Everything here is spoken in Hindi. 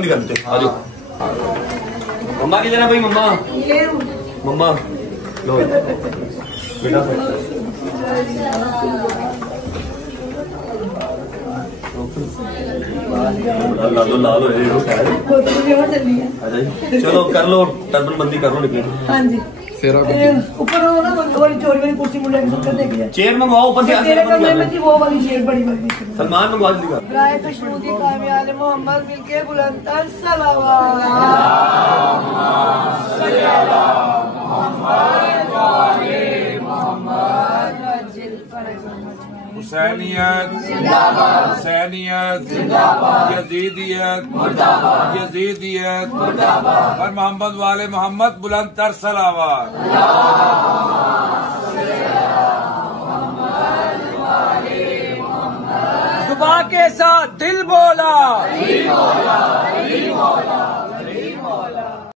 निकालते आ जाओ। मम्मा किधर है भाई? मम्मा मम्मा लो बेटा लाल हो चलो कर लो टर्बन बंदी कर लो निकले। हाँ जी ऊपर वाली चोरी वाली कुर्सी मुझे चेयर मंगवाओ ऊपर से। तेरे कमरे में थी वो वाली चेयर बड़ी वाली। सलमान मंगवा दीजिएगा। मोहम्मद मिलके बुलंदर सलावत। हुसैनियत हुसैनियत यजीदियत यजीदियत और मोहम्मद वाले मोहम्मद बुलंदर सलावत। जुबान के साथ दिल बोला।